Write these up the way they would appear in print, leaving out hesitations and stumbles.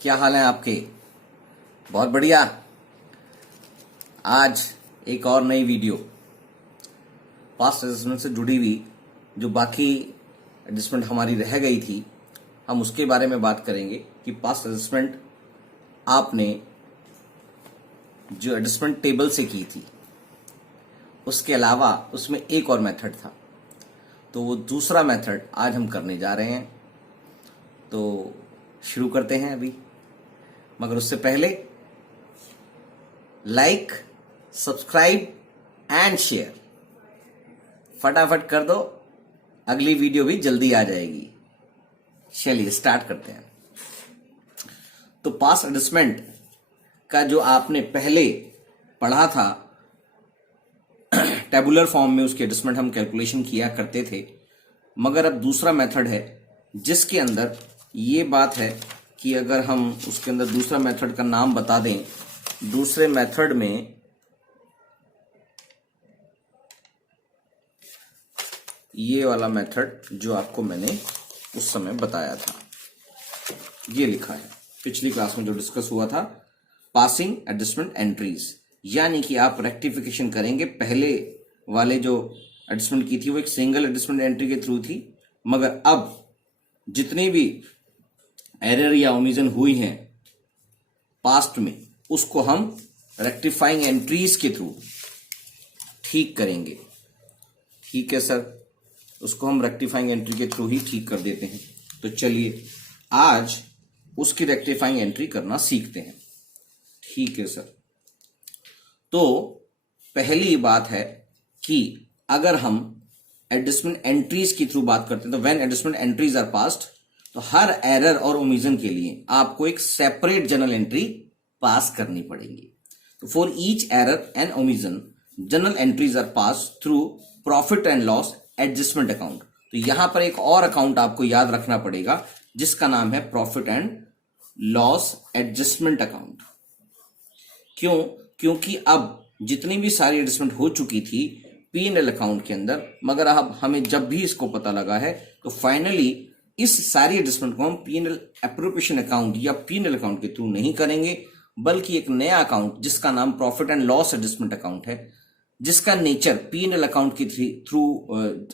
क्या हाल है आपके? बहुत बढ़िया। आज एक और नई वीडियो पास्ट एडजस्टमेंट से जुड़ी हुई, जो बाकी एडजस्टमेंट हमारी रह गई थी, हम उसके बारे में बात करेंगे कि पास्ट एडजस्टमेंट आपने जो एडजस्टमेंट टेबल से की थी, उसके अलावा उसमें एक और मेथड था, तो वो दूसरा मेथड आज हम करने जा रहे हैं। तो शुरू करते हैं अभी, मगर उससे पहले लाइक, सब्सक्राइब एंड शेयर फटाफट कर दो, अगली वीडियो भी जल्दी आ जाएगी। चलिए स्टार्ट करते हैं। तो पास्ट एडजस्टमेंट का जो आपने पहले पढ़ा था, टेबुलर फॉर्म में उसके एडजस्टमेंट हम कैलकुलेशन किया करते थे, मगर अब दूसरा मेथड है जिसके अंदर ये बात है कि अगर हम उसके अंदर दूसरा मेथड का नाम बता दें, दूसरे मेथड में ये वाला मेथड जो आपको मैंने उस समय बताया था, ये लिखा है पिछली क्लास में जो डिस्कस हुआ था, पासिंग एडजस्टमेंट एंट्रीज, यानी कि आप रेक्टिफिकेशन करेंगे। पहले वाले जो एडजस्टमेंट की थी वो एक सिंगल एडजस्टमेंट एंट्री के थ्रू थी, मगर अब जितनी भी एरर या ओमिशन हुई हैं पास्ट में, उसको हम रेक्टिफाइंग एंट्रीज के थ्रू ठीक करेंगे। ठीक है सर, उसको हम रेक्टिफाइंग एंट्री के थ्रू ही ठीक कर देते हैं। तो चलिए आज उसकी रेक्टिफाइंग एंट्री करना सीखते हैं। ठीक है सर। तो पहली बात है कि अगर हम एडजस्टमेंट एंट्रीज के थ्रू बात करते हैं, तो when adjustment entries are passed, तो हर एरर और ओमिशन के लिए आपको एक सेपरेट जर्नल एंट्री पास करनी पड़ेगी। तो for each error and omission journal entries are pass through profit and loss adjustment account. तो यहां पर एक और अकाउंट आपको याद रखना पड़ेगा जिसका नाम है profit and loss adjustment account. क्यों? क्योंकि अब जितनी भी सारी एडजस्टमेंट हो चुकी थी P&L अकाउंट के अंदर, मगर अब हमें जब भी इसको पता लगा है तो फाइनली इस सारी एडजस्टमेंट को हम P&L एप्रोप्रिएशन अकाउंट या P&L अकाउंट के थ्रू नहीं करेंगे, बल्कि एक नया अकाउंट जिसका नाम profit and loss adjustment account है, जिसका नेचर P&L अकाउंट के थ्रू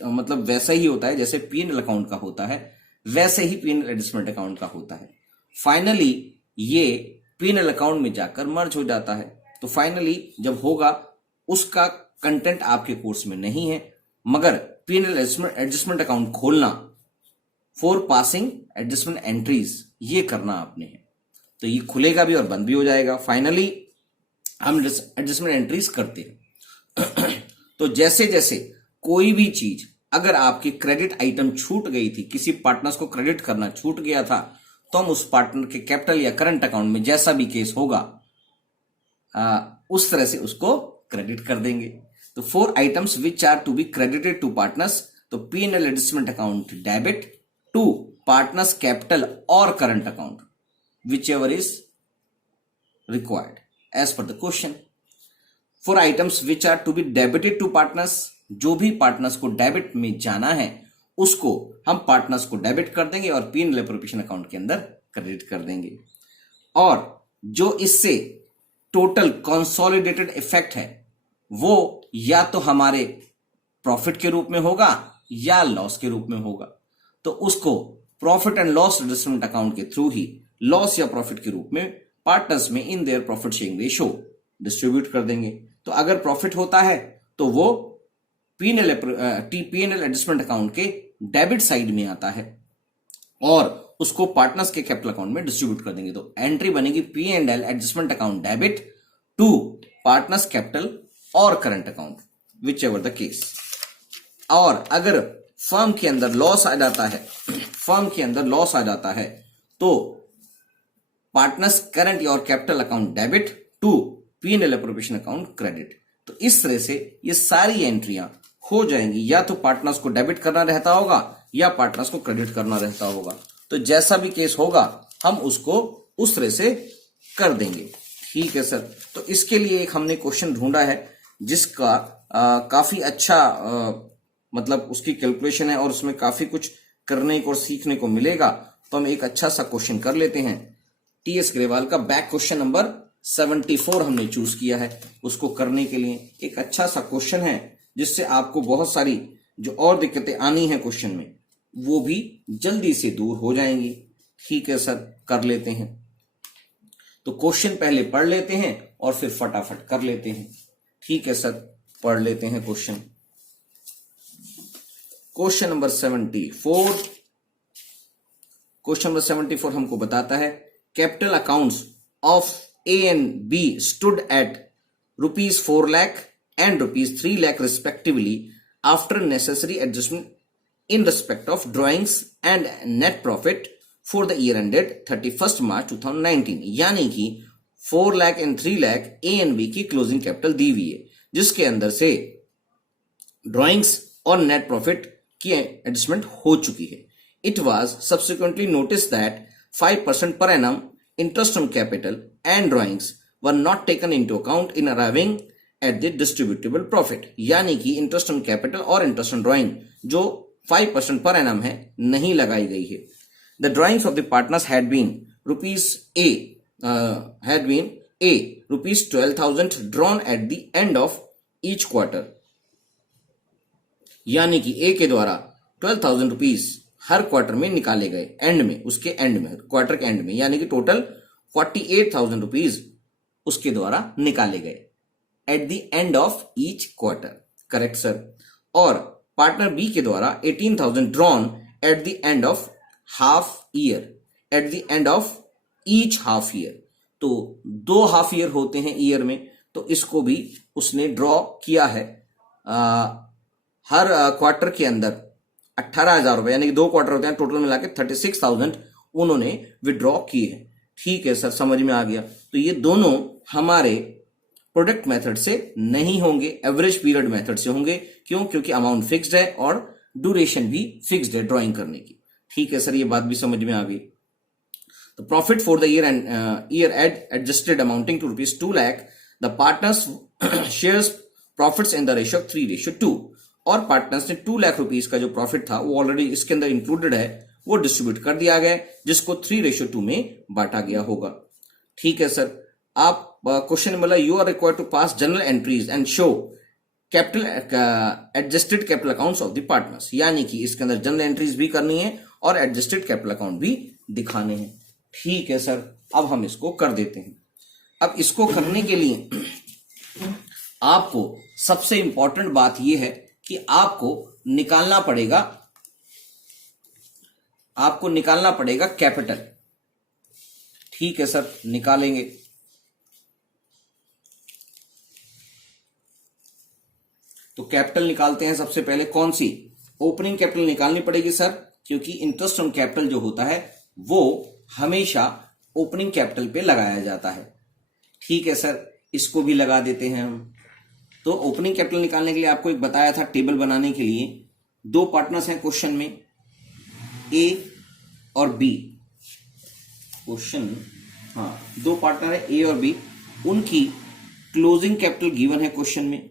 मतलब वैसा ही होता है जैसे P&L अकाउंट का होता है, वैसे ही P&L एडजस्टमेंट अकाउंट का होता है। फाइनली ये P&L अकाउंट में जाकर मर्ज हो जाता है। तो फाइनली जब होगा, उसका कंटेंट आपके कोर्स में नहीं है, मगर P&L एडजस्टमेंट अकाउंट खोलना फॉर पासिंग एडजस्टमेंट एंट्रीज, ये करना आपने है। तो ये खुलेगा भी और बंद भी हो जाएगा। फाइनली हम एडजस्टमेंट एंट्रीज करते हैं। तो जैसे जैसे कोई भी चीज, अगर आपकी क्रेडिट आइटम छूट गई थी, किसी पार्टनर्स को क्रेडिट करना छूट गया था, तो हम उस पार्टनर के कैपिटल या करंट अकाउंट में जैसा भी केस होगा उस तरह से उसको क्रेडिट कर देंगे। तो 4 items which are to be credited to partners, तो P&L adjustment account debit to partners capital और current account, whichever is required as per the question. 4 items which are to be debited to partners, जो भी partners को debit में जाना है उसको हम पार्टनर्स को डेबिट कर देंगे और P&L एप्रोप्रिएशन अकाउंट के अंदर क्रेडिट कर देंगे। और जो इससे टोटल कंसोलिडेटेड इफेक्ट है वो या तो हमारे प्रॉफिट के रूप में होगा या लॉस के रूप में होगा, तो उसको profit and loss adjustment account के थ्रू ही लॉस या प्रॉफिट के रूप में पार्टनर्स में in their profit sharing ratio distribute कर देंगे। तो अगर प्रॉफिट होता है तो वो P&L एडजस्टमेंट अकाउंट के डेबिट साइड में आता है और उसको पार्टनर्स के कैपिटल अकाउंट में डिस्ट्रीब्यूट कर देंगे। तो एंट्री बनेगी P&L adjustment account debit to partners capital और current account, whichever the case. और अगर फर्म के अंदर लॉस आ जाता है, तो पार्टनर्स करंट और capital account debit to P&L appropriation account credit. तो इस तरह से ये सारी एंट्रियां हो जाएंगी, या तो पार्टनर्स को डेबिट करना रहता होगा या पार्टनर्स को क्रेडिट करना रहता होगा। तो जैसा भी केस होगा हम उसको उस तरह से कर देंगे। ठीक है सर। तो इसके लिए एक हमने क्वेश्चन ढूंढा है जिसका काफी अच्छा मतलब उसकी कैलकुलेशन है और उसमें काफी कुछ करने को और सीखने को मिलेगा। तो हम एक अच्छा सा क्वेश्चन कर लेते हैं। टीएस ग्रेवाल का बैक क्वेश्चन नंबर 74 हमने चूज किया है। उसको करने के लिए एक अच्छा सा क्वेश्चन है जिससे आपको बहुत सारी जो और दिक्कतें आनी है क्वेश्चन में वो भी जल्दी से दूर हो जाएंगी। ठीक है सर, कर लेते हैं। तो क्वेश्चन पहले पढ़ लेते हैं और फिर फटाफट कर लेते हैं। ठीक है सर, पढ़ लेते हैं question. Question number 74। Question number 74 हमको बताता है capital accounts of A and B stood at ₹4 lakh and ₹3 lakh respectively after necessary adjustment in respect of drawings and net profit for the year ended 31st March 2019। यानी कि 4 lakh and 3 lakh A and B की closing capital दी हुई है जिसके अंदर से drawings और नेट प्रॉफिट की एडजस्टमेंट हो चुकी है। It was subsequently notice that 5% per annum interest on capital and drawings were not taken into account in arriving at the distributable profit। यानी कि इंटरेस्ट ऑन कैपिटल और इंटरेस्ट ऑन ड्राइंग जो 5% पर annum है नहीं लगाई गई है। The drawings of the partners had been ₹12,000 drawn at the end of each quarter. यानी कि ए के द्वारा ₹12,000 हर क्वार्टर में निकाले गए, एंड में, उसके एंड में, क्वार्टर के एंड में, यानी कि टोटल ₹48,000 उसके द्वारा निकाले गए eight the end of each quarter. Correct sir. और पार्टनर बी के द्वारा 18,000 drawn at the end of half year, eight the end of each half year. तो 2 हाफ ईयर होते हैं ईयर में, तो इसको भी उसने ड्रॉ किया है हर क्वार्टर के अंदर 18,000 रुपए, यानी कि 2 क्वार्टर होते हैं, टोटल मिला के 36,000 उन्होंने विड्रॉ किए हैं। ठीक है सर, समझ में आ गया। तो ये दोनों हमारे प्रोडक्ट मेथड से नहीं होंगे, एवरेज पीरियड मेथड से होंगे। क्यों? क्योंकि अमाउंट फिक्स्ड है और ड्यूरेशन भी फिक्स्ड है ड्राइंग करने की। ठीक है सर, ये बात भी समझ में आ गई। तो profit for the year adjusted amounting to ₹2 lakh, the partners shares profits in the ratio 3:2। और पार्टनर्स ने 2 लाख रुपीस का जो प्रॉफिट था वो ऑलरेडी इसके अंदर इंक्लूडेड है, वो डिस्ट्रीब्यूट कर दिया गया जिसको 3:2 में बांटा गया होगा। ठीक है सर। आप क्वेश्चन बोला you are required to pass journal entries and show capital adjusted capital accounts of the partners. यानी कि इसके अंदर जनरल एंट्रीज भी करनी है और एडजस्टेड कैपिटल अकाउंट भी दिखाने हैं। ठीक है सर, अब हम इसको कर देते हैं। अब इसको करने के लिए आपको सबसे इंपॉर्टेंट बात यह है कि आपको निकालना पड़ेगा कैपिटल। ठीक है सर, निकालेंगे। तो कैपिटल निकालते हैं। सबसे पहले कौन सी? ओपनिंग कैपिटल निकालनी पड़ेगी सर, क्योंकि इंटरेस्ट ऑन कैपिटल जो होता है वो हमेशा ओपनिंग कैपिटल पे लगाया जाता है। ठीक है सर, इसको भी लगा देते हैं हम। तो ओपनिंग कैपिटल निकालने के लिए आपको एक बताया था टेबल बनाने के लिए। 2 पार्टनर्स हैं क्वेश्चन में, ए और बी। क्वेश्चन, हाँ, 2 पार्टनर है ए और बी, उनकी क्लोजिंग कैपिटल गिवन है क्वेश्चन में।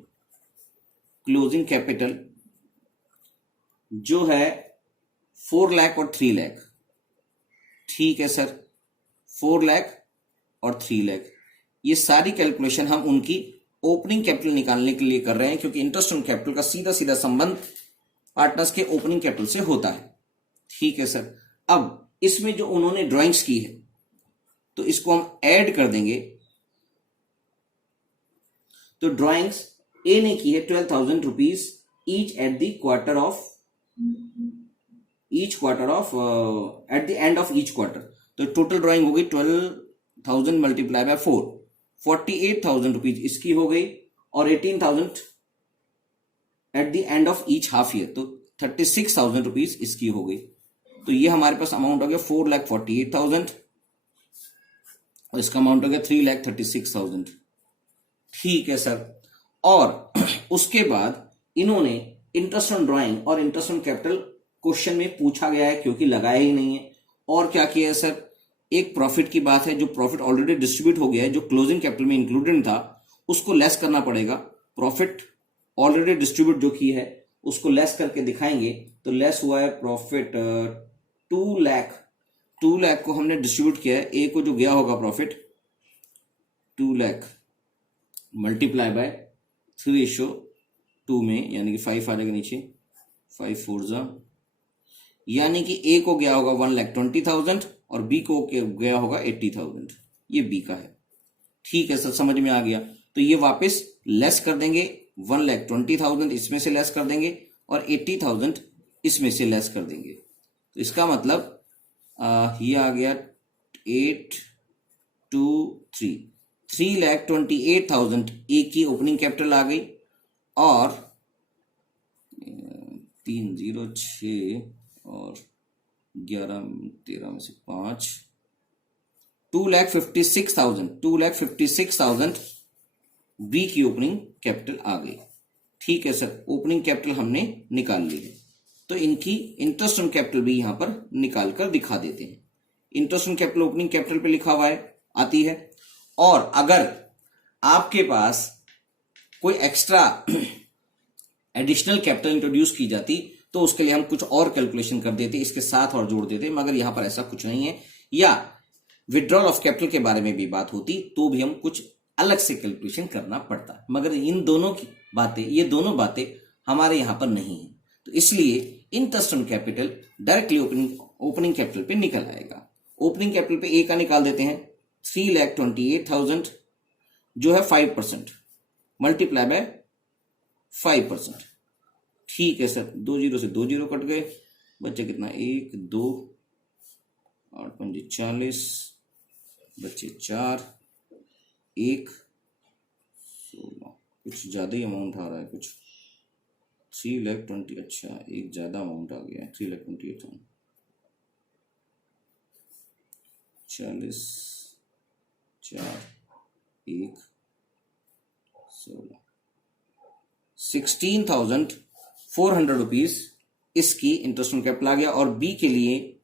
क्लोजिंग कैपिटल जो है 4 लाख और 3 लाख। ठीक है सर, 4 लाख और 3 लाख। ये सारी कैलकुलेशन हम उनकी ओपनिंग कैपिटल निकालने के लिए कर रहे हैं, क्योंकि इंटरेस्ट ऑन कैपिटल का सीधा सीधा संबंध पार्टनर्स के ओपनिंग कैपिटल से होता है। ठीक है सर। अब इसमें जो उन्होंने ड्राइंग्स की है तो इसको हम ऐड कर देंगे। तो ड्राइंग्स ए ने की है 12,000 rupees each at the quarter of eight the end of each quarter. तो टोटल ड्राइंग हो गई 12,000 मल्टीप्लाई बाय 4, 48,000 रुपीज इसकी हो गई, और 18,000 eight the end of each half year, तो 36,000 रुपीज इसकी हो गई। तो ये हमारे पास अमाउंट हो गया 4,48,000 और इसका अमाउंट हो गया 3,36,000। ठीक है सर। और उसके बाद इन्होंने इंटरेस्ट ऑन ड्राइंग और इंटरेस्ट ऑन कैपिटल क्वेश्चन में पूछा गया है, क्योंकि लगाया ही नहीं है। और क्या किया है सर? एक प्रॉफिट की बात है, जो प्रॉफिट ऑलरेडी डिस्ट्रीब्यूट हो गया है, जो क्लोजिंग कैपिटल में इंक्लूडेड था, उसको लेस करना पड़ेगा। प्रॉफिट ऑलरेडी डिस्ट्रीब्यूट जो की है उसको लेस करके दिखाएंगे। तो लेस हुआ है प्रॉफिट 2 लाख को हमने डिस्ट्रीब्यूट किया है, ए को जो गया होगा प्रॉफिट 2 लाख मल्टीप्लाई बाय 3:2 में, यानी कि 5 आ जाएगा नीचे, 5 4 जा, यानी कि ए को गया होगा 1,20,000 और बी को गया होगा 80,000। ये बी का है। ठीक है सर, समझ में आ गया। तो ये वापस लेस कर देंगे, 1,20,000 इसमें से लेस कर देंगे और 80,000 इसमें से लेस कर देंगे। तो इसका मतलब ये आ गया 8 2 3 3,28,000 ए की ओपनिंग कैपिटल आ गई और 306 और 11 13 में से 5 2,56,000 बी की ओपनिंग कैपिटल आ गई। ठीक है सर, ओपनिंग कैपिटल हमने निकाल ली है। तो इनकी इंटरेस्ट ऑन कैपिटल भी यहां पर निकाल कर दिखा देते हैं। Interest on capital opening capital पे लिखा हुआ है, आती है। और अगर आपके पास कोई एक्स्ट्रा एडिशनल कैपिटल इंट्रोड्यूस की जाती तो उसके लिए हम कुछ और कैलकुलेशन कर देते, इसके साथ और जोड़ देते, मगर यहां पर ऐसा कुछ नहीं है। या विड्रॉल ऑफ कैपिटल के बारे में भी बात होती तो भी हम कुछ अलग से कैलकुलेशन करना पड़ता, मगर इन दोनों की बातें, ये दोनों बातें हमारे यहां पर नहीं है। तो इसलिए interest on capital directly opening capital पे निकल आएगा। ओपनिंग कैपिटल पे ए का निकाल देते हैं, 3,28,000 जो है 5% मल्टीप्लाई बाय 5%। ठीक है सर, 2 जीरो से 2 जीरो कट गए, बच्चे कितना 1 2 8 5 40, बच्चे 4 1 16, कुछ ज्यादा ही अमाउंट आ रहा है, कुछ 3,20,000, अच्छा एक ज्यादा अमाउंट आ गया है, 3,28,000, 40 4 1 16, 16,400 रुपीज इसकी इंटरेस्ट ऑन कैपिटल आ गया। और बी के लिए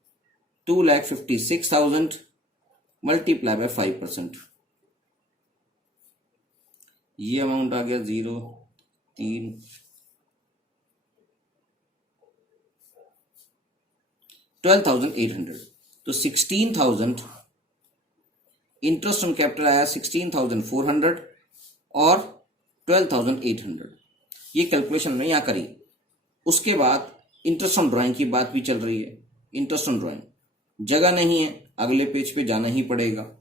2,56,000 मल्टीप्लाई बाय 5%, ये अमाउंट आ गया 0 3 12,800। तो 16,000 इंटरेस्ट ऑन कैपिटल आया, 16,400 और 12,800। ये कैलकुलेशन हमने यहां करी। उसके बाद इंटरेस्ट ऑन ड्राइंग की बात भी चल रही है। इंटरेस्ट ऑन ड्राइंग जगह नहीं है, अगले पेज पे जाना ही पड़ेगा।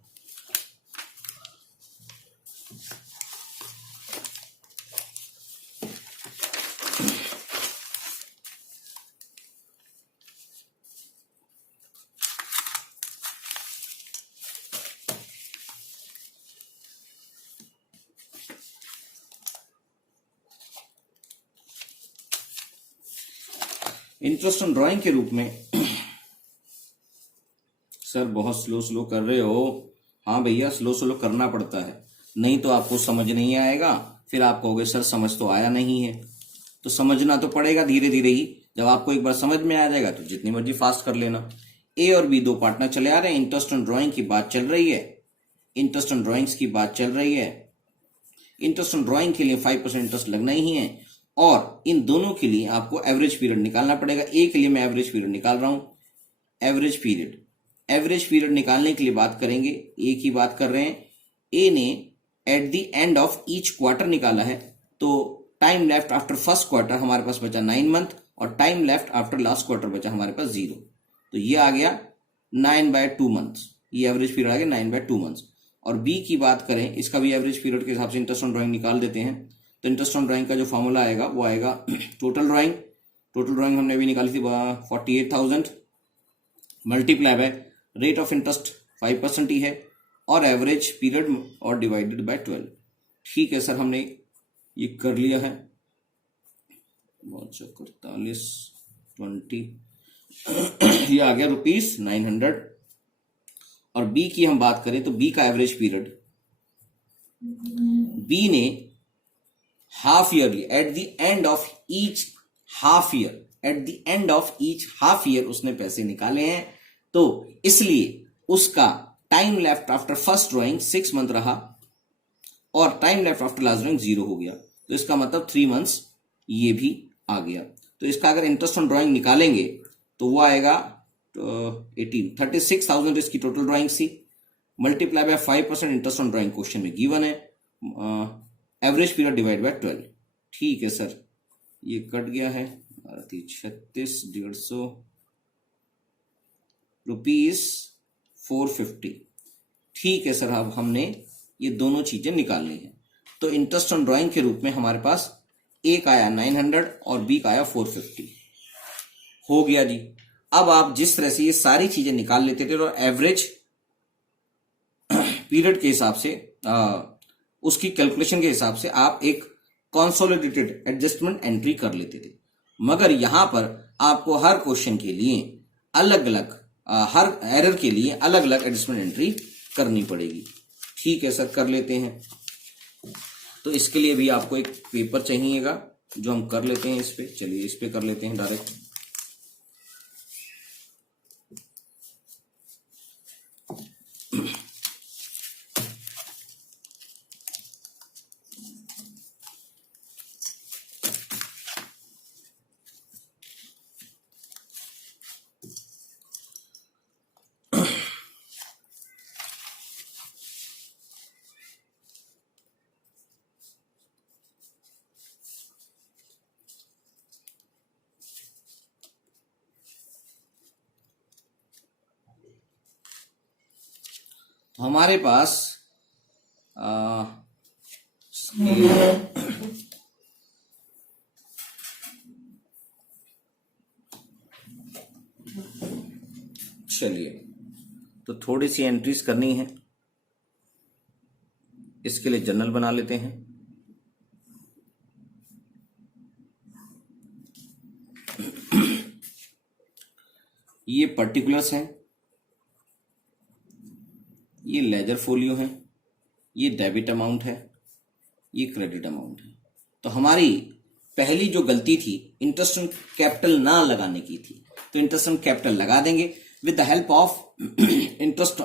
इंटरेस्ट ऑन ड्राइंग के रूप में सर बहुत स्लो कर रहे हो। हाँ भैया, स्लो करना पड़ता है, नहीं तो आपको समझ नहीं आएगा, फिर आप कहोगे सर समझ तो आया नहीं है। तो समझना तो पड़ेगा धीरे धीरे ही। जब आपको एक बार समझ में आ जाएगा तो जितनी मर्जी फास्ट कर लेना। ए और बी दो पार्टनर चले आ रहे हैं, इंटरेस्ट ऑन ड्राइंग की बात चल रही है, इंटरेस्ट ऑन ड्राइंग्स की बात चल रही है। इंटरेस्ट ऑन ड्राइंग के लिए 5% इंटरेस्ट लगना ही है और इन दोनों के लिए आपको एवरेज पीरियड निकालना पड़ेगा। ए के लिए मैं एवरेज पीरियड निकाल रहा हूं। एवरेज पीरियड निकालने के लिए बात करेंगे, ए की बात कर रहे हैं। ए ने eight the end of each quarter निकाला है, तो time left after first quarter हमारे पास बचा 9 मंथ और time left after last quarter बचा हमारे पास 0। तो ये आ गया 9/2 मंथ्स, ये एवरेज पीरियड आ गया 9/2 मंथ्स। और बी की बात करें, इसका भी एवरेज पीरियड के हिसाब से इंटरेस्ट ऑन ड्राइंग निकाल देते हैं। तो इंटरेस्ट ऑन ड्राइंग का जो फॉर्मूला आएगा वो आएगा टोटल ड्राइंग हमने भी निकाली थी 48,000 multiply by rate of interest 5% ही है और एवरेज पीरियड और डिवाइडेड बाय 12। ठीक है सर, हमने ये कर लिया है। 43 20 ये आ गया ₹900। और बी की हम बात करें तो बी का एवरेज पीरियड, बी ने half yearly eight the end of each half year उसने पैसे निकाले हैं, तो इसलिए उसका time left after first drawing 6 month रहा और time left after last drawing 0 हो गया। तो इसका मतलब 3 मंथ्स ये भी आ गया। तो इसका अगर इंटरेस्ट ऑन ड्राइंग निकालेंगे तो वो आएगा 18 36,000 इसकी total drawing see, multiply by 5% interest on drawing question में गिवन है, एवरेज पीरियड डिवाइड बाय 12। ठीक है सर, ये कट गया है 36,150 रुपीज 450। ठीक है सर, अब हमने ये दोनों चीजें निकालनी है। तो इंटरेस्ट ऑन ड्राइंग के रूप में हमारे पास एक आया 900 और बी का आया 450। हो गया जी। अब आप जिस तरह से ये सारी चीजें निकाल लेते थे और एवरेज पीरियड के हिसाब से उसकी कैलकुलेशन के हिसाब से आप एक कंसोलिडेटेड एडजस्टमेंट एंट्री कर लेते थे, मगर यहां पर आपको हर क्वेश्चन के लिए अलग अलग, हर एरर के लिए अलग अलग एडजस्टमेंट एंट्री करनी पड़ेगी। ठीक है सर, कर लेते हैं। तो इसके लिए भी आपको एक पेपर चाहिएगा जो हम कर लेते हैं इस पे। चलिए इस पे कर लेते हैं डायरेक्ट। तो हमारे पास चलिए, तो थोड़ी सी एंट्रीज करनी है, इसके लिए जर्नल बना लेते हैं। ये पर्टिकुलर्स हैं, ये लेजर फोलियो है, ये डेबिट अमाउंट है, ये क्रेडिट अमाउंट है। तो हमारी पहली जो गलती थी इंटरेस्ट ऑन कैपिटल ना लगाने की थी, तो इंटरेस्ट ऑन कैपिटल लगा देंगे with the help of interest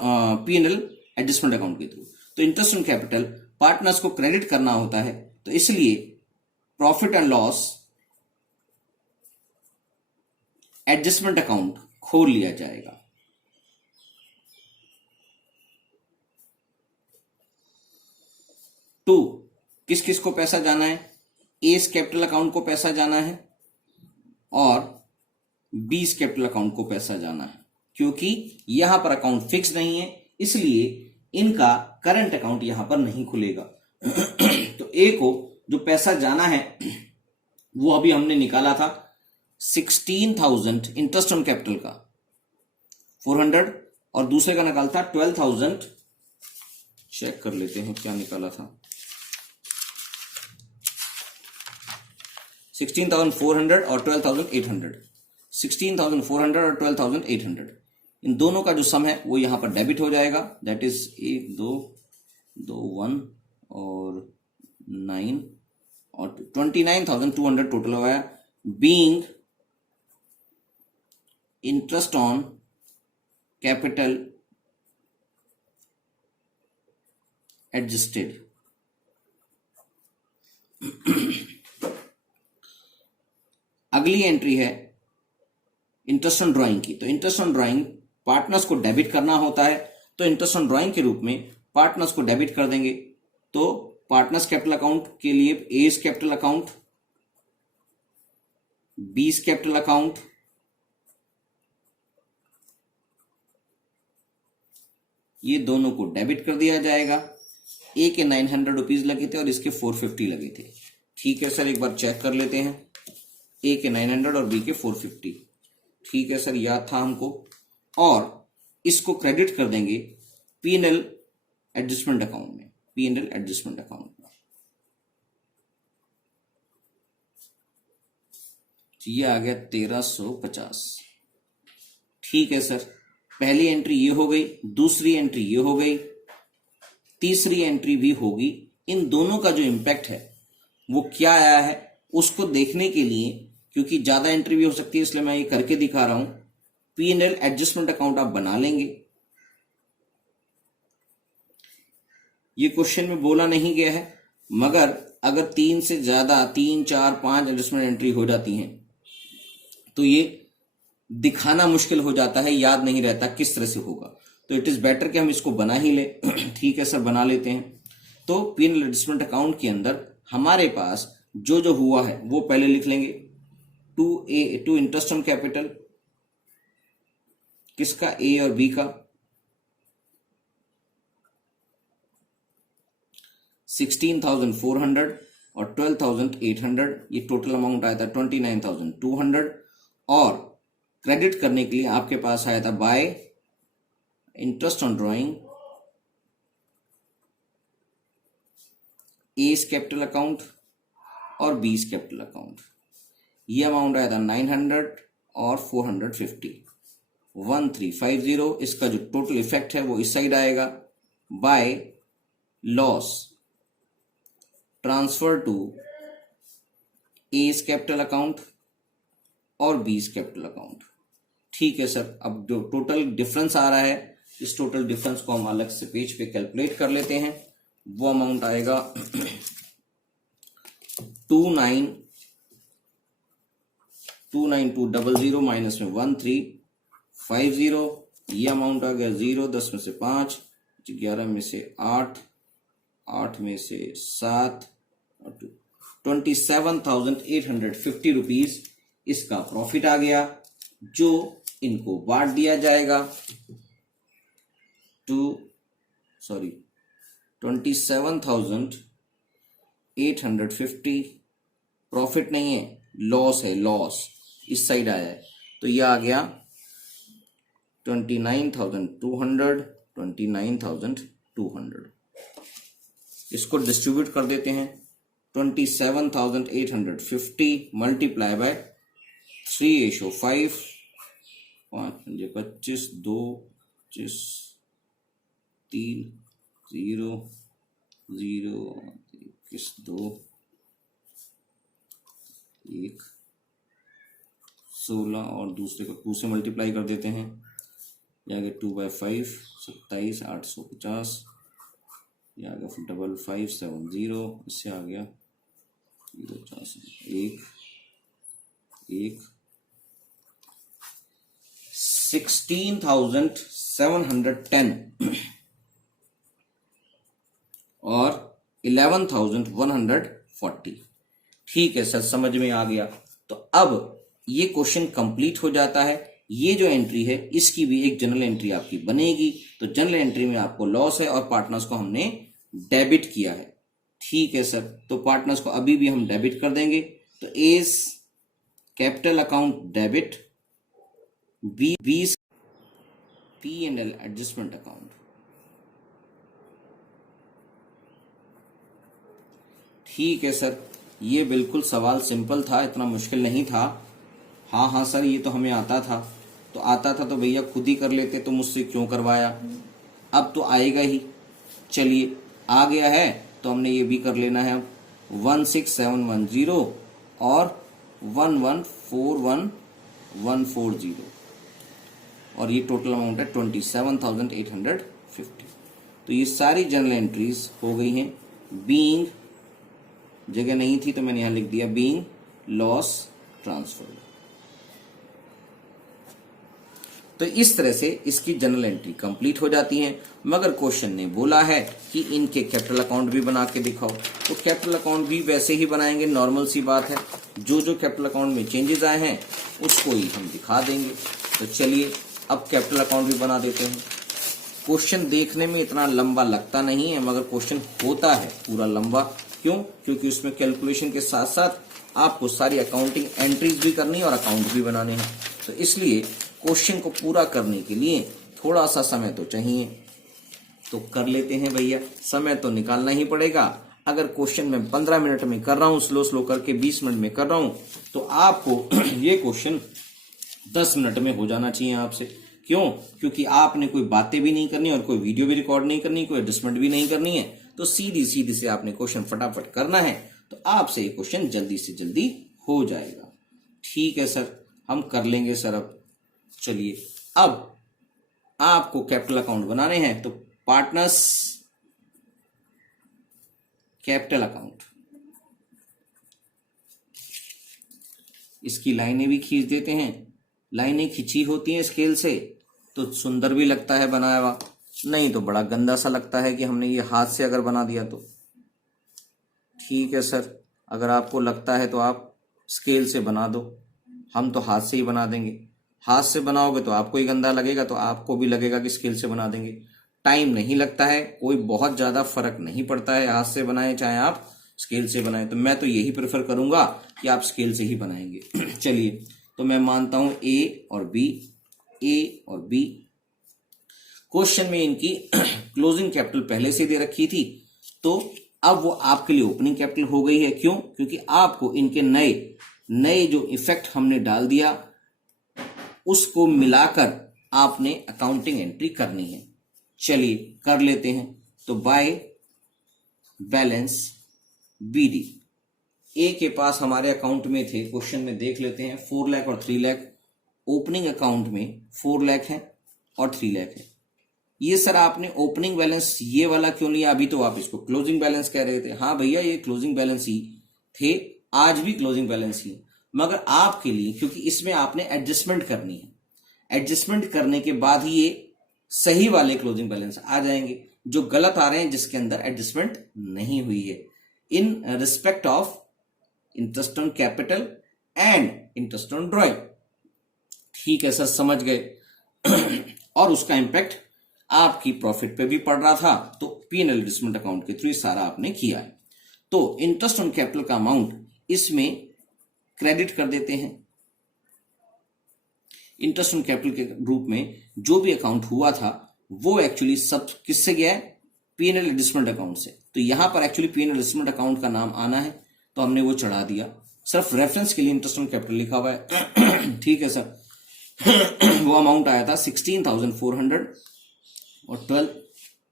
P&L adjustment account के थ्रू। तो इंटरेस्ट ऑन कैपिटल पार्टनर्स को क्रेडिट करना होता है, तो इसलिए profit and loss adjustment account खोल लिया जाएगा। टू, किस किस को पैसा जाना है? एस कैपिटल अकाउंट को पैसा जाना है और बीस कैपिटल अकाउंट को पैसा जाना है, क्योंकि यहां पर अकाउंट फिक्स नहीं है, इसलिए इनका करंट अकाउंट यहां पर नहीं खुलेगा। तो ए को जो पैसा जाना है वो अभी हमने निकाला था 16,000 इंटरेस्ट ऑन कैपिटल का 400 और दूसरे का निकाला था 12,000। चेक कर लेते हैं क्या निकाला था। 16,400 और 12,800। 16,400 और 12,800 इन दोनों का जो सम है वो यहां पर डेबिट हो जाएगा। दैट इज 1 2 2 1 और 9 और 29,200 टोटल हुआ है, being interest on capital adjusted. अगली एंट्री है इंटरेस्ट ऑन ड्राइंग की। तो इंटरेस्ट ऑन ड्राइंग पार्टनर्स को डेबिट करना होता है, तो इंटरेस्ट ऑन ड्राइंग के रूप में पार्टनर्स को डेबिट कर देंगे। तो पार्टनर्स कैपिटल अकाउंट के लिए एस कैपिटल अकाउंट, बीस कैपिटल अकाउंट, ये दोनों को डेबिट कर दिया जाएगा। ए के 900 रुपीज लगे थे और इसके 450 लगे थे। ठीक है सर, एक बार चेक कर लेते हैं। ए के 900 और बी के 450। ठीक है सर, याद था हमको। और इसको क्रेडिट कर देंगे P&L एडजस्टमेंट अकाउंट में, P&L एडजस्टमेंट अकाउंट में। ये आ गया 1350। ठीक है सर, पहली एंट्री ये हो गई, दूसरी एंट्री ये हो गई, तीसरी एंट्री भी होगी। इन दोनों का जो इंपैक्ट है वो क्या आया है उसको देखने के लिए, क्योंकि ज्यादा एंट्री भी हो सकती है इसलिए मैं ये करके दिखा रहा हूं। P&L एडजस्टमेंट अकाउंट आप बना लेंगे। ये क्वेश्चन में बोला नहीं गया है, मगर अगर 3 से ज्यादा 3 4 5 एडजस्टमेंट एंट्री हो जाती हैं तो ये दिखाना मुश्किल हो जाता है, याद नहीं रहता किस तरह से होगा, तो इट इज बेटर कि हम इसको बना ही ले। ठीक है सर, बना लेते हैं। तो P&L एडजस्टमेंट अकाउंट के अंदर हमारे पास जो जो हुआ है वो पहले लिख लेंगे। टू इंटरेस्ट ऑन कैपिटल, किसका, ए और बी का, 16,400 और 12,800, ये टोटल अमाउंट आया था 29,200। और क्रेडिट करने के लिए आपके पास आया था by interest on drawing A's capital account और बी's कैपिटल अकाउंट। ये अमाउंट आया था 900 और 450, 1350। इसका जो टोटल इफेक्ट है वो इस साइड आएगा, by loss transfer to A's capital account और बी's कैपिटल अकाउंट। ठीक है सर, अब जो टोटल डिफरेंस आ रहा है, इस टोटल डिफरेंस को हम अलग से पेज पे कैलकुलेट कर लेते हैं। वो अमाउंट आएगा 29,200 माइनस में 1350। ये अमाउंट आ गया 0, 10 में से 5, 11 में से 8, 8 में से 7, 27,850 रुपीज इसका प्रॉफिट आ गया, जो इनको बांट दिया जाएगा 27,850 प्रॉफिट नहीं है, लॉस है, लॉस इस साइड आया है, तो ये आ गया 29,200। इसको डिस्ट्रीब्यूट कर देते हैं। 27,850 मल्टीप्लाई बाय 3:5, 5×25, 2, 25, 3, 0, 0, 21, 2, 1, 16 और दूसरे को 2 से मल्टीप्लाई कर देते हैं। ये आ गया 2/5, 27, 850। ये आ गया 5570, इससे आ गया 16,710 और 11,140। ठीक है सर, समझ में आ गया। तो अब ये क्वेश्चन कंप्लीट हो जाता है। ये जो एंट्री है इसकी भी एक जनरल एंट्री आपकी बनेगी। तो जनरल एंट्री में आपको लॉस है और पार्टनर्स को हमने डेबिट किया है। ठीक है सर, तो पार्टनर्स को अभी भी हम डेबिट कर देंगे। तो as capital account debit, be P&L adjustment account. ठीक है सर, ये बिल्कुल सवाल सिंपल था, इतना मुश्किल नहीं था। हाँ हाँ सर, ये तो हमें आता था, तो आता था तो भैया खुद ही कर लेते, तो मुझसे क्यों करवाया। अब तो आएगा ही। चलिए, आ गया है तो हमने ये भी कर लेना है। 16,710 और 1141,140 और ये टोटल अमाउंट है 27,850। तो ये सारी जनरल एंट्रीज हो गई हैं। बीइंग जगह नहीं थी तो मैंने यहां लिख दिया बीइंग लॉस ट्रांसफर। तो इस तरह से इसकी जनरल एंट्री कंप्लीट हो जाती है। मगर क्वेश्चन ने बोला है कि इनके कैपिटल अकाउंट भी बना के दिखाओ, तो कैपिटल अकाउंट भी वैसे ही बनाएंगे, नॉर्मल सी बात है। जो जो कैपिटल अकाउंट में चेंजेस आए हैं उसको ही हम दिखा देंगे। तो चलिए अब कैपिटल अकाउंट भी बना देते हैं। क्वेश्चन देखने में इतना लंबा लगता नहीं है, मगर क्वेश्चन होता है पूरा लंबा। क्यों? क्योंकि उसमें कैलकुलेशन के साथ साथ आपको सारी अकाउंटिंग एंट्रीज भी करनी है और अकाउंट भी बनाने हैं। तो इसलिए क्वेश्चन को पूरा करने के लिए थोड़ा सा समय तो चाहिए। तो कर लेते हैं भैया, समय तो निकालना ही पड़ेगा। अगर क्वेश्चन मैं 15 मिनट में कर रहा हूं, स्लो स्लो करके 20 मिनट में कर रहा हूं, तो आपको ये क्वेश्चन 10 मिनट में हो जाना चाहिए आपसे। क्यों? क्योंकि आपने कोई बातें भी नहीं करनी और कोई वीडियो भी रिकॉर्ड नहीं करनी, कोई एडजस्टमेंट भी नहीं करनी है। तो सीधी सीधी से आपने क्वेश्चन फटाफट करना है, तो आपसे ये क्वेश्चन जल्दी से जल्दी हो जाएगा। ठीक है सर, हम कर लेंगे सर। अब चलिए, अब आपको कैपिटल अकाउंट बनाने हैं, तो पार्टनर्स कैपिटल अकाउंट, इसकी लाइनें भी खींच देते हैं। लाइनें खिंची होती हैं स्केल से तो सुंदर भी लगता है बनाया हुआ, नहीं तो बड़ा गंदा सा लगता है कि हमने ये हाथ से अगर बना दिया तो। ठीक है सर, अगर आपको लगता है तो आप स्केल से बना दो, हम तो हाथ से ही बना देंगे। हाथ से बनाओगे तो आपको ही गंदा लगेगा, तो आपको भी लगेगा कि स्केल से बना देंगे। टाइम नहीं लगता है, कोई बहुत ज़्यादा फर्क नहीं पड़ता है, हाथ से बनाएं चाहे आप स्केल से बनाएं। तो मैं तो यही प्रेफर करूंगा कि आप स्केल से ही बनाएंगे। चलिए, तो मैं मानता हूं ए और बी, ए और बी। क्वेश्चन में इनकी क्लोजिंग कैपिटल पहले से दे रखी थी, तो अब वो आपके लिए ओपनिंग कैपिटल हो गई है। क्यों? क्योंकि आपको इनके नए नए जो इफेक्ट हमने डाल दिया उसको मिलाकर आपने अकाउंटिंग एंट्री करनी है। चलिए कर लेते हैं। तो बाय बैलेंस बीडी, ए के पास हमारे अकाउंट में थे, क्वेश्चन में देख लेते हैं, 4 लाख और 3 लाख। ओपनिंग अकाउंट में 4 लाख है और 3 लाख है। ये सर आपने ओपनिंग बैलेंस ये वाला क्यों लिया? अभी तो आप इसको क्लोजिंग बैलेंस कह रहे थे। हाँ भैया, ये क्लोजिंग बैलेंस ही थे, आज भी क्लोजिंग बैलेंस ही, मगर आपके लिए क्योंकि इसमें आपने एडजस्टमेंट करनी है, एडजस्टमेंट करने के बाद ही ये सही वाले क्लोजिंग बैलेंस आ जाएंगे। जो गलत आ रहे हैं जिसके अंदर एडजस्टमेंट नहीं हुई है, in respect of interest on capital and interest on drawing. ठीक है सर, समझ गए। और उसका इंपैक्ट आपकी प्रॉफिट पे भी पड़ रहा था, तो P&L एडजस्टमेंट अकाउंट के थ्रू सारा आपने किया है। तो इंटरेस्ट ऑन कैपिटल का अमाउंट इसमें क्रेडिट कर देते हैं। इंटरेस्ट ऑन कैपिटल के रूप में जो भी अकाउंट हुआ था वो एक्चुअली सब किससे गया है? P&L एडजस्टमेंट अकाउंट से। तो यहां पर एक्चुअली P&L एडजस्टमेंट अकाउंट का नाम आना है, तो हमने वो चढ़ा दिया। सिर्फ रेफरेंस के लिए इंटरेस्ट ऑन कैपिटल लिखा हुआ है। ठीक है सर। वो अमाउंट आया था 16,400 और 12।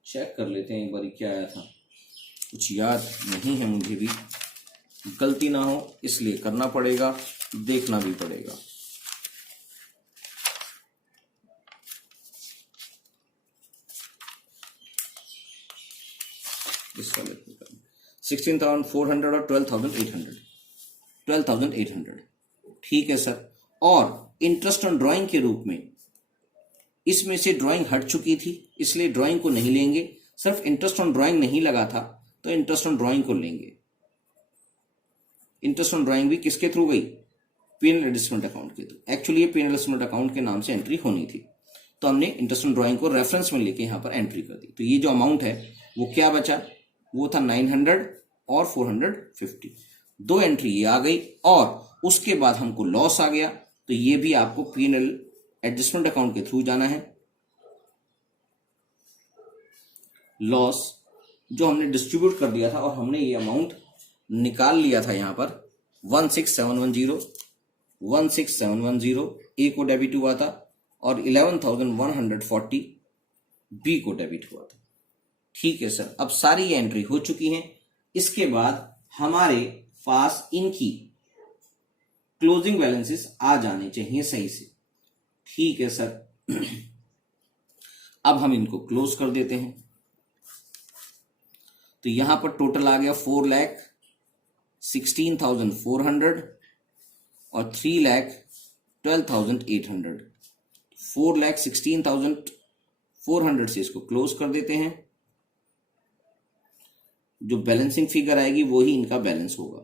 चेक कर लेते हैं एक बार क्या आया था, कुछ याद नहीं है मुझे भी, गलती ना हो इसलिए करना पड़ेगा, देखना भी पड़ेगा। इस वाले 16,400 और 12,800, 12,800। ठीक है सर। और इंटरेस्ट ऑन ड्राइंग के रूप में इसमें से ड्राइंग हट चुकी थी, इसलिए ड्राइंग को नहीं लेंगे। सिर्फ इंटरेस्ट ऑन ड्राइंग नहीं लगा था तो इंटरेस्ट ऑन ड्राइंग को लेंगे। इंटरेस्ट ऑन ड्राइंग भी किसके थ्रू गई? P&L एडजस्टमेंट अकाउंट के थ्रू। एक्चुअली ये P&L एडजस्टमेंट अकाउंट के नाम से एंट्री होनी थी, तो हमने इंटरेस्ट ऑन ड्राइंग को रेफरेंस में लेके यहां पर एंट्री कर दी। तो ये जो अमाउंट है वो क्या बचा? वो था 900 और 450। दो एंट्री ये आ गई, और उसके बाद हमको लॉस आ गया, तो ये भी आपको P&L एडजस्टमेंट अकाउंट के थ्रू जाना है। लॉस जो हमने डिस्ट्रीब्यूट कर दिया था और हमने ये अमाउंट निकाल लिया था यहां पर 16710, 16710 ए को डेबिट हुआ था और 11,140 बी को डेबिट हुआ था। ठीक है सर, अब सारी ये एंट्री हो चुकी हैं। इसके बाद हमारे पास इनकी क्लोजिंग बैलेंसेस आ जाने चाहिए सही से। ठीक है सर। अब हम इनको क्लोज कर देते हैं। तो यहां पर टोटल आ गया 4,16,400 और 3,12,800। 4,16,400 से इसको क्लोज कर देते हैं। जो बैलेंसिंग फिगर आएगी वो ही इनका बैलेंस होगा।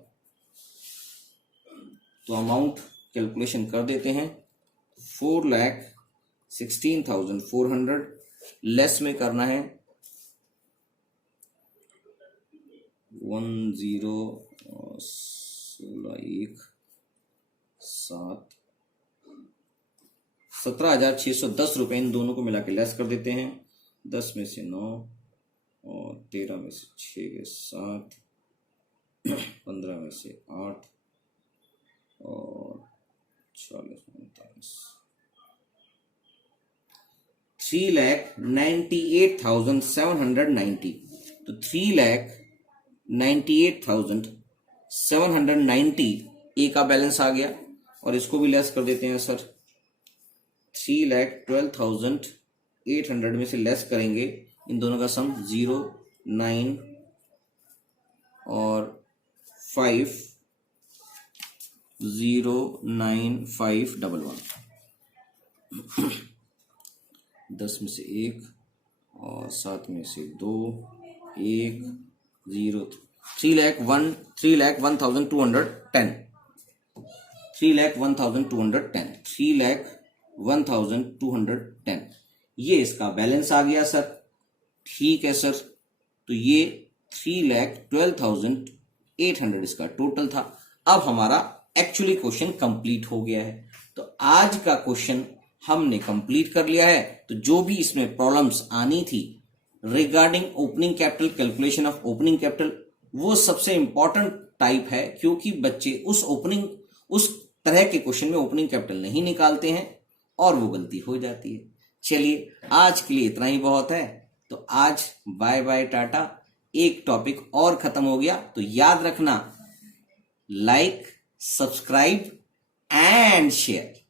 तो अमाउंट कैलकुलेशन कर देते हैं। 4,16,400 लेस में करना है 17,610 रुपए इन दोनों को मिला के लेस कर देते हैं। 10 में से 9 और 13 में से 6 के 7, 15 में से 8 और 40 45, 3,98,790। तो 3,98,790 ए का बैलेंस आ गया, और इसको भी लेस कर देते हैं सर। 3,12,800 में से लेस करेंगे इन दोनों का सम 0, 9 और 5, 0, 9, 5, 1, 1। 10 में से 1 और 7 में से 2, 1, 0, 3,01,210 3,01,210 ये इसका बैलेंस आ गया सर। ठीक है सर, तो ये 3,12,800 इसका टोटल था। अब हमारा एक्चुअली क्वेश्चन कंप्लीट हो गया है। तो आज का क्वेश्चन हमने कंप्लीट कर लिया है। तो जो भी इसमें प्रॉब्लम्स आनी थी regarding opening capital, calculation of opening capital, वो सबसे इंपॉर्टेंट टाइप है, क्योंकि बच्चे उस तरह के क्वेश्चन में ओपनिंग कैपिटल नहीं निकालते हैं और वो गलती हो जाती है। चलिए आज के लिए इतना ही बहुत है। तो आज बाय बाय टाटा। एक टॉपिक और खत्म हो गया, तो याद रखना, लाइक, सब्सक्राइब एंड शेयर।